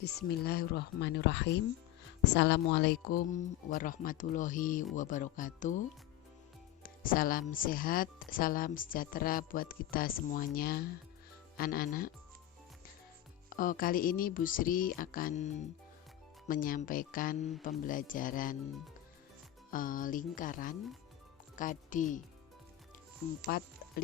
Bismillahirrahmanirrahim. Assalamualaikum warahmatullahi wabarakatuh. Salam sehat, salam sejahtera buat kita semuanya, anak-anak. Kali ini Bu Sri akan menyampaikan pembelajaran lingkaran KD 4-5,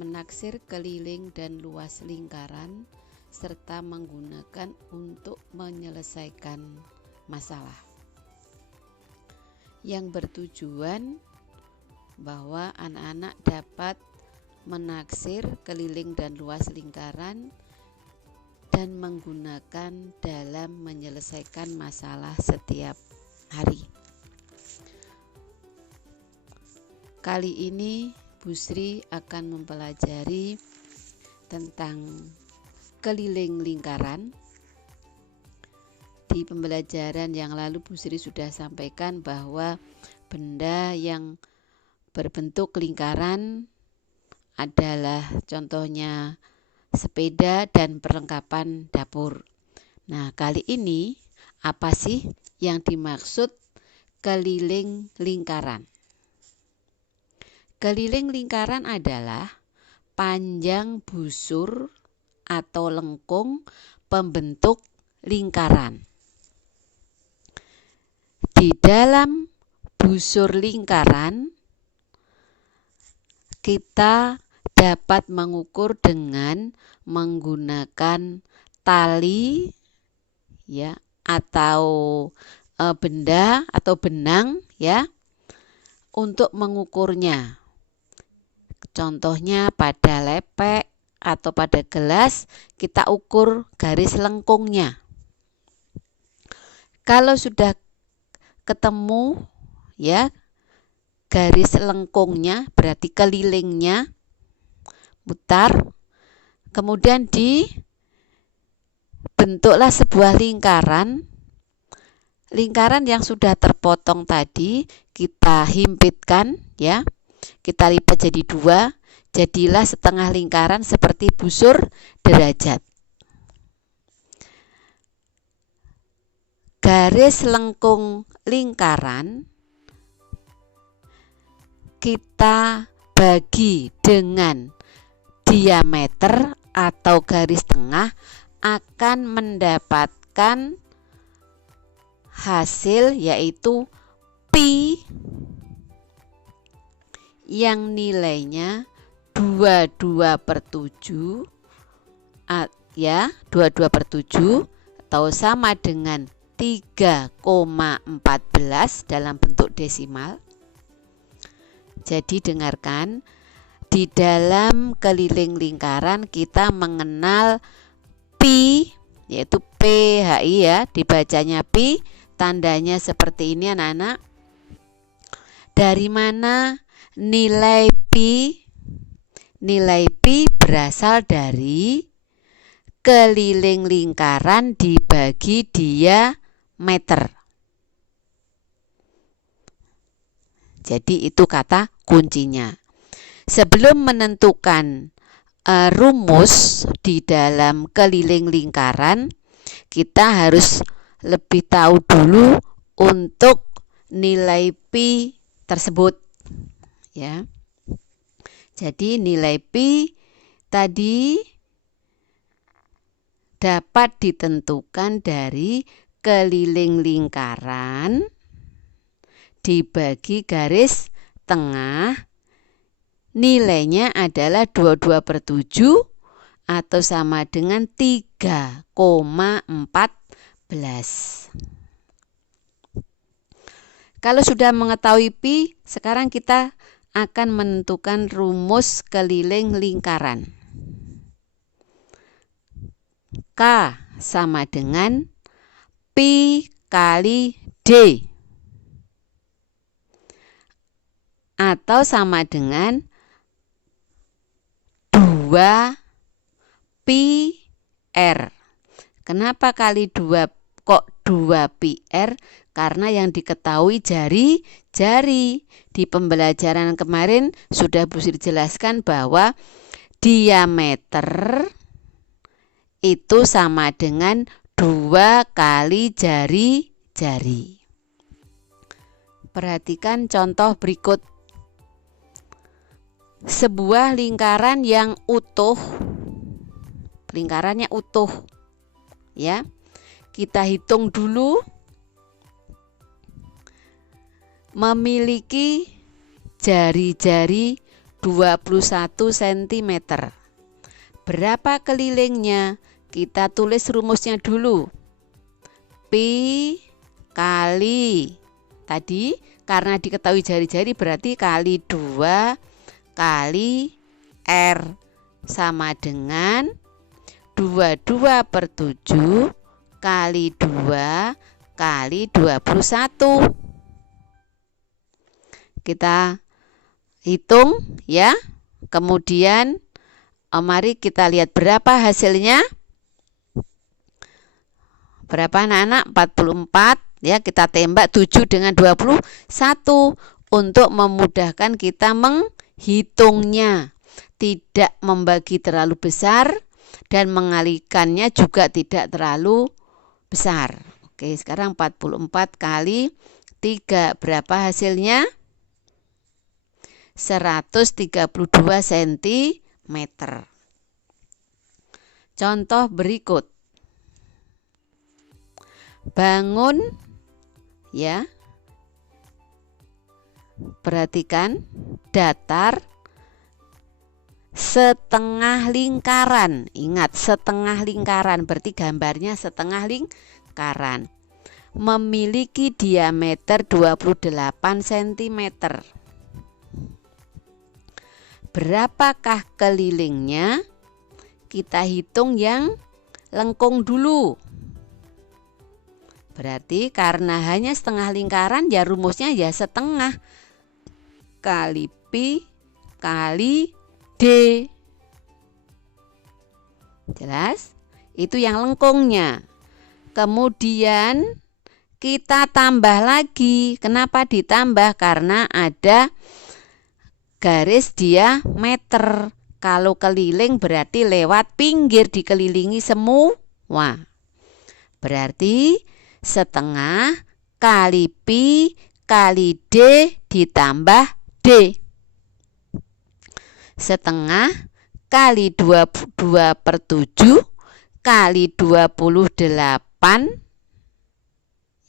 menaksir keliling dan luas lingkaran serta menggunakan untuk menyelesaikan masalah, yang bertujuan bahwa anak-anak dapat menaksir keliling dan luas lingkaran dan menggunakan dalam menyelesaikan masalah setiap hari. Kali ini Bu Sri akan mempelajari tentang keliling lingkaran. Di pembelajaran yang lalu Bu Sri sudah sampaikan bahwa benda yang berbentuk lingkaran adalah contohnya sepeda dan perlengkapan dapur. Nah, kali ini apa sih yang dimaksud keliling lingkaran? Keliling lingkaran adalah panjang busur atau lengkung pembentuk lingkaran. Di dalam busur lingkaran kita dapat mengukur dengan menggunakan tali ya, atau benda atau benang ya, untuk mengukurnya. Contohnya pada lepek atau pada gelas kita ukur garis lengkungnya. Kalau sudah ketemu ya garis lengkungnya, berarti kelilingnya putar, kemudian dibentuklah sebuah lingkaran. Lingkaran yang sudah terpotong tadi kita himpitkan ya, kita lipat jadi dua, jadilah setengah lingkaran seperti busur derajat. Garis lengkung lingkaran kita bagi dengan diameter atau garis tengah, akan mendapatkan hasil yaitu pi yang nilainya 22/7 ya, 22/7 atau sama dengan 3,14 dalam bentuk desimal. Jadi dengarkan, di dalam keliling lingkaran kita mengenal pi, yaitu PHI ya, dibacanya pi, tandanya seperti ini anak-anak. Dari mana nilai pi? Nilai pi berasal dari keliling lingkaran dibagi diameter. Jadi itu kata kuncinya. Sebelum menentukan rumus di dalam keliling lingkaran, kita harus lebih tahu dulu untuk nilai pi tersebut ya. Jadi nilai pi tadi dapat ditentukan dari keliling lingkaran dibagi garis tengah, nilainya adalah 22/7 atau sama dengan 3,14. Kalau sudah mengetahui pi, sekarang kita akan menentukan rumus keliling lingkaran. K sama dengan pi kali D atau sama dengan 2 pi R. Kenapa kali 2 kok 2 pi R? Karena yang diketahui jari. Di pembelajaran kemarin sudah Bu Sri jelaskan bahwa diameter itu sama dengan 2 kali jari-jari. Perhatikan contoh berikut. Sebuah lingkaran yang utuh, lingkarannya utuh, ya. Kita hitung dulu. Memiliki jari-jari 21 cm. Berapa kelilingnya? Kita tulis rumusnya dulu. Pi kali, tadi karena diketahui jari-jari berarti kali 2 kali R sama dengan 22/7 kali 2 kali 21. Kita hitung ya. Kemudian mari kita lihat berapa hasilnya. Berapa anak-anak? 44 ya. Kita tembak 7 dengan 21 untuk memudahkan kita menghitungnya. Tidak membagi terlalu besar dan mengalihkannya juga tidak terlalu besar. Oke, sekarang 44 kali 3 berapa hasilnya? 132 cm. Contoh berikut. Bangun ya. Perhatikan datar setengah lingkaran. Ingat, setengah lingkaran berarti gambarnya setengah lingkaran. Memiliki diameter 28 cm. Berapakah kelilingnya? Kita hitung yang lengkung dulu. Berarti karena hanya setengah lingkaran ya rumusnya ya setengah kali pi kali d. Jelas? Itu yang lengkungnya. Kemudian kita tambah lagi. Kenapa ditambah? Karena ada garis diameter. Kalau keliling berarti lewat pinggir, dikelilingi semua. Berarti setengah kali pi kali d ditambah d. Setengah kali 22/7 kali 28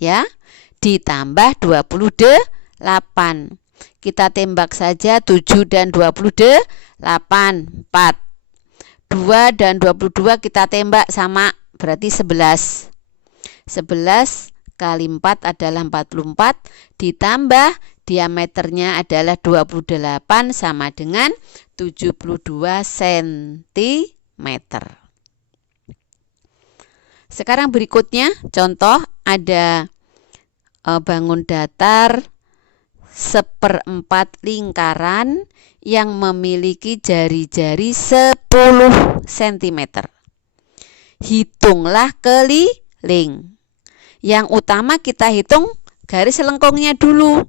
ya ditambah 28. Kita tembak saja 7 dan 28, 4. 2 dan 22 kita tembak sama, berarti 11. 11 kali 4 adalah 44, ditambah diameternya adalah 28 sama dengan 72 cm. Sekarang berikutnya contoh ada bangun datar 1/4 lingkaran yang memiliki jari-jari 10 cm. Hitunglah keliling. Yang utama kita hitung garis lengkungnya dulu.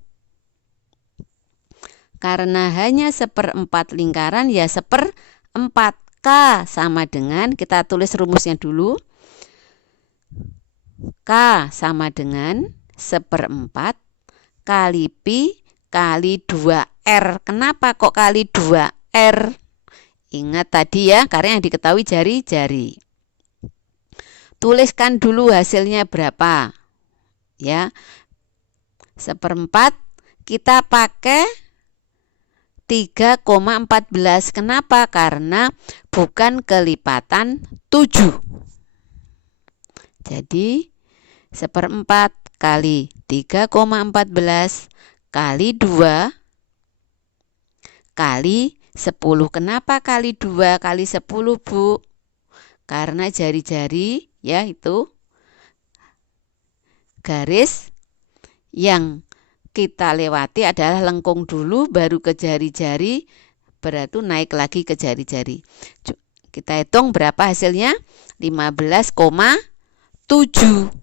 Karena hanya 1/4 lingkaran ya 1/4. K sama dengan, kita tulis rumusnya dulu. K sama dengan 1/4 kali pi kali 2R. Kenapa kok kali 2R? Ingat tadi ya, karena yang diketahui jari-jari. Tuliskan dulu hasilnya berapa. Ya. 1/4 kita pakai 3,14. Kenapa? Karena bukan kelipatan 7. Jadi 1/4 kali 3,14 kali 2 kali 10. Kenapa kali 2 kali 10, Bu? Karena jari-jari ya itu garis yang kita lewati adalah lengkung dulu baru ke jari-jari, berarti naik lagi ke jari-jari. Kita hitung berapa hasilnya? 15,7.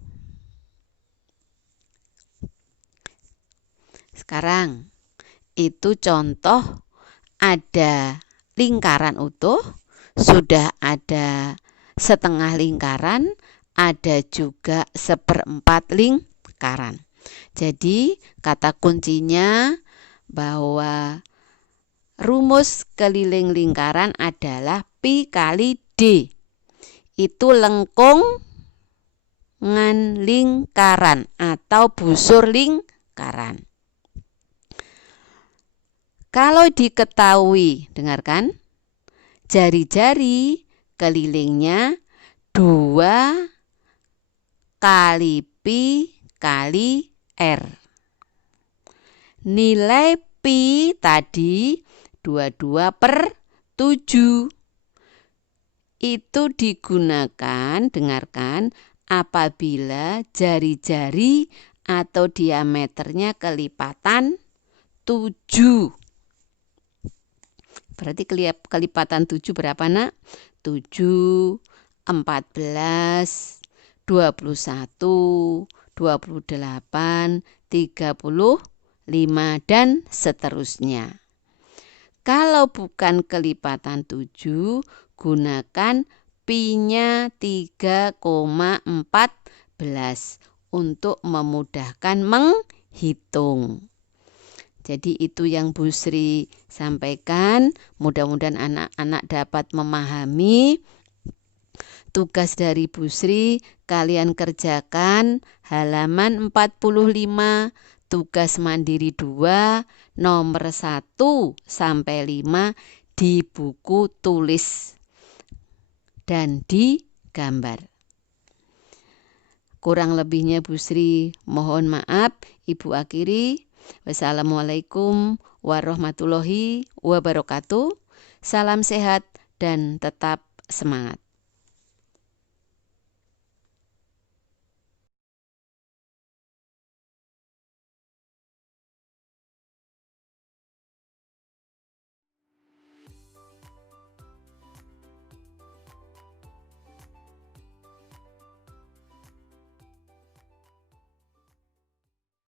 Sekarang itu contoh ada lingkaran utuh, sudah ada setengah lingkaran, ada juga 1/4 lingkaran. Jadi kata kuncinya bahwa rumus keliling lingkaran adalah Pi kali D. Itu lengkungan lingkaran atau busur lingkaran. Kalau diketahui, dengarkan, jari-jari kelilingnya 2 kali Pi kali R. Nilai Pi tadi 22/7. Itu digunakan, dengarkan, apabila jari-jari atau diameternya kelipatan 7. Berarti kelipatan 7 berapa, Nak? 7, 14, 21, 28, 35, dan seterusnya. Kalau bukan kelipatan 7, gunakan Pi-nya 3,14 untuk memudahkan menghitung. Jadi itu yang Bu Sri sampaikan. Mudah-mudahan anak-anak dapat memahami. Tugas dari Bu Sri kalian kerjakan halaman 45, tugas mandiri 2, nomor 1 sampai 5 di buku tulis dan digambar. Kurang lebihnya Bu Sri mohon maaf. Ibu akhiri. Wassalamualaikum warahmatullahi wabarakatuh. Salam sehat dan tetap semangat.